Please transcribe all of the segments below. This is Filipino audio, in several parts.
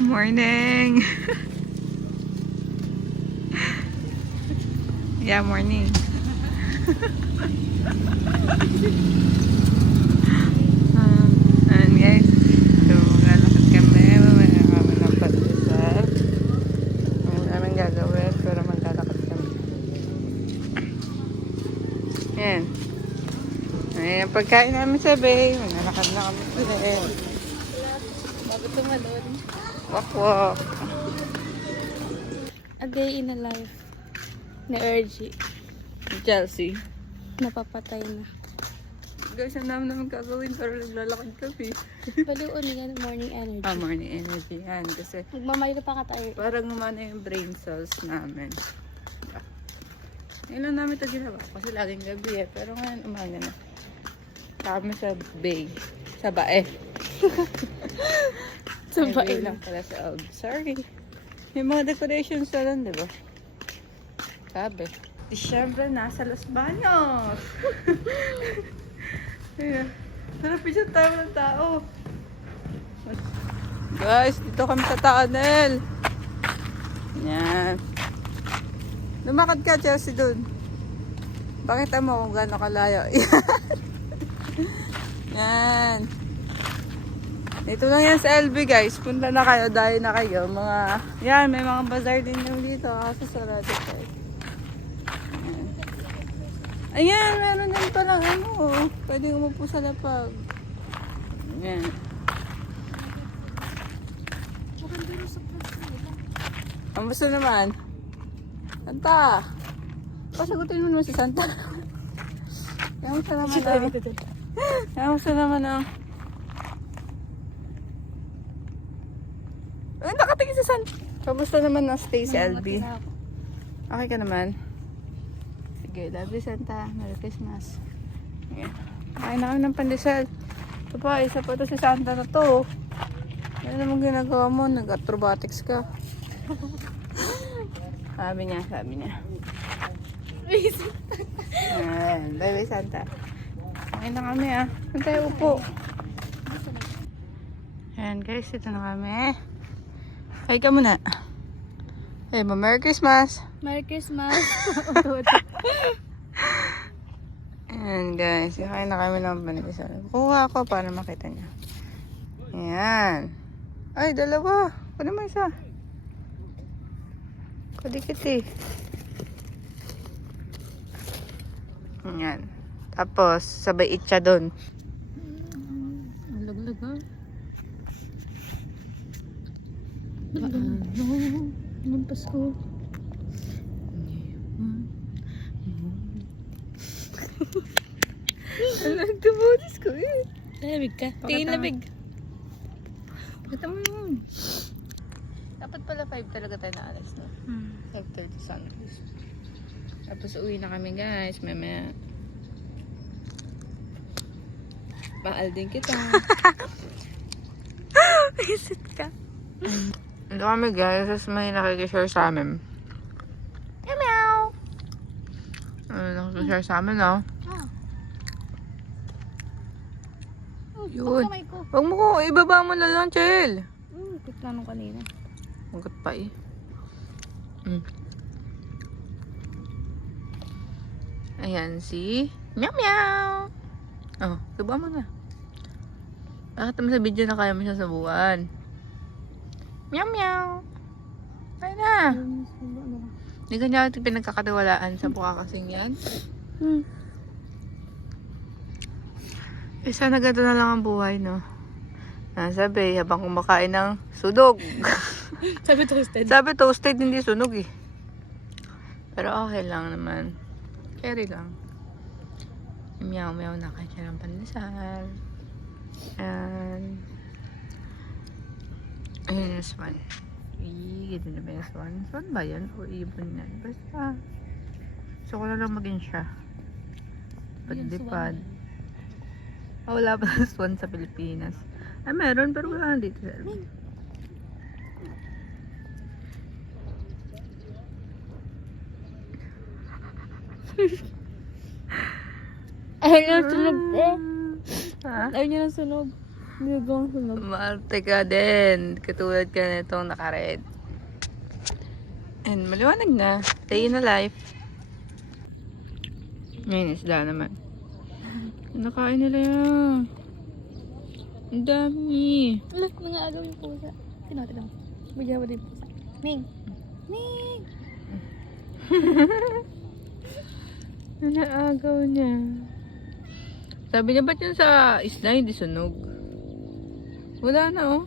Morning! Yeah, morning. Ayan guys. So, maglalakad kami. Mamaya kami ng pandesal. Wala namin gagawin, pero maglalakad kami. Ayan. Ayan ang pagkain namin sa bay. Maglalakad na kami ulit. Bago tumalon. Walk. A day in a life ni Ergie. Chelsea. Napapatay na. Guys, ang namin gagawin pero naglalakad kami. Baliw yan, morning energy. Morning energy yan. Kasi Magmamayro pa ka tayo. parang umano yung brain cells namin. Ngayon lang namin ito ginawa kasi laging gabi eh. Pero ngayon umaga na. Kami sa bay. Sa bae. Sa May bae bay lang pala sa Alb. Sorry. May mga decorations na lang, diba? Sabi. Disyembre, nasa Los Baños. Ayan. Tara, picture tayo ng tao. Guys, dito kami sa tunnel. Yan. Lumakad ka, Chelsea, dun. Pakita mo kung gaano kalayo. Yan. Dito lang yan sa LB, guys. Punta na kayo, dahil na kayo. Yan, may mga bazaar din yung dito. Kasi sarado tayo. Ayan, meron din palang pwede umupo sa lapag. Ayan. Kamusta naman? Santa! Pasagutin mo naman si Santa. Kamusta naman Kamusta naman Ay, nakatingin si Santa. Kamusta naman ang stay si LB? Okay ka naman? Sige, love you, Santa. Merry Christmas. Ayan. Kain na kami ng pandesal. Ito pa, isa pa ito si Santa na to. Ano naman ginagawa mo? Nag-acrobatics ka. Sabi niya. Ayan, bye-bye, Santa. Kain na kami, Saan tayo upo? Ayan, guys, ito na kami. Hi ka muna. Hey, Merry Christmas. Merry Christmas. Ayan guys, kakain na kami ng pandesal. Kuha ako para makita niya. Ayan. Ay, dalawa. Kunin mo isa. Kudikit eh. Ayan. Tapos, sabay itcha doon. Laglag ha. Anong Pasko? Alam, tumulis ko eh. Lamig ka. Tingin lamig. Pakita mo yun. Dapat pala 5 talaga tayo na alas, no? 5:30 sunrise. Tapos uwi na kami guys. Mamaya. Mahal din kita. Visit ka. Ito kami guys. Tapos may nakikishare sa amin. Meow! Nakikishare sa amin, no? Yun. Huwag mo ko, ibaba mo na lang, Chel. Kitna nung kanina. Magat pa eh. Ayan si Meow Meow. Oh, ibaba mo na. Bakit naman sa video na kaya mo siya sabuan? Meow Meow. Ay na. Hindi ka niya ito pinagkakatiwalaan sa buka kasing yan. Sana ganito na lang ang buhay, no? Sabi, habang kumakain ng sunog. Sabi toasted. Sabi toasted, hindi sunog eh. Pero okay lang naman. Carry lang. Meow meow na kanya ng pandesal. And ayun yung swan. Gito na ba yung swan? Swan ba yan? O ibon yan? Basta. Gusto ko na lang maging siya. Pad-dipad. Wala pa na swan sa Pilipinas. Ay, meron pero wala dito sa amin. Ayaw niya ng sunog eh. Ha? Ayaw niya ng sunog. Nilagawang sunog. Maarte ka din. Katulad ka na itong naka-red. And maliwanag na. Day in a life. Ngayon isda naman. Nakain nila yan. Ang dami. Alam, nangaagaw yung pusa. Tinaw. Bigyan mo din pusa. Ming! Ming! Naagaw niya. Sabi niya, ba't yun sa isda hindi sunog? Wala na oh.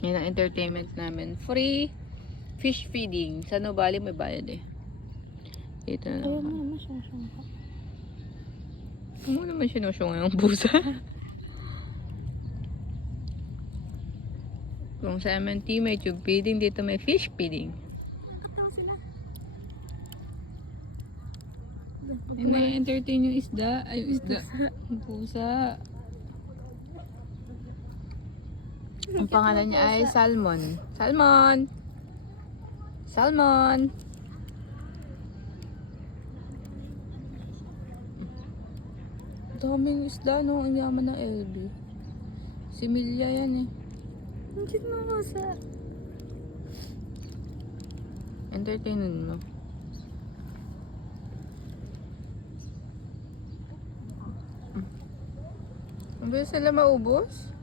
Yan ang entertainment namin. Free fish feeding. Sa Nubali may bayad eh. Dito na Ayaw naman. mo naman siya ka. Ano naman sinusyong yung pusa? Kung sa MNT may tube feeding, dito may fish feeding. Yung na-entertain yung isda. Ay, yung isda. Yung pusa. Ang pangalan niya ay Salmon. Salmon! Salmon! Daming isda, no? Ang yaman ng LB. Si Milya yan eh. Ang cute mo pusa. Entertainin mo. Ang bilis sila maubos?